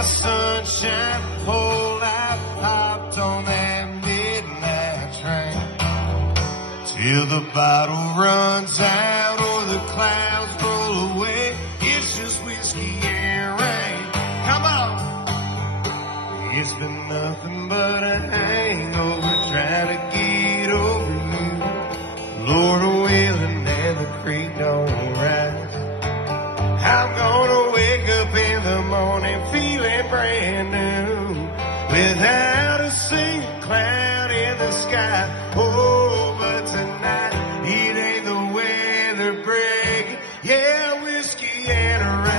my sunshine, whole life popped on that midnight train. Till the bottle runs out or the clouds roll away, it's just whiskey and rain. Come on! It's been nothing but a hangover trying to get over you. Lord willing and the creek don't rise, I'm gonna wake up in the morning feeling brand new, without a single cloud in the sky. Oh, but tonight it ain't the weather breaking, yeah, whiskey and a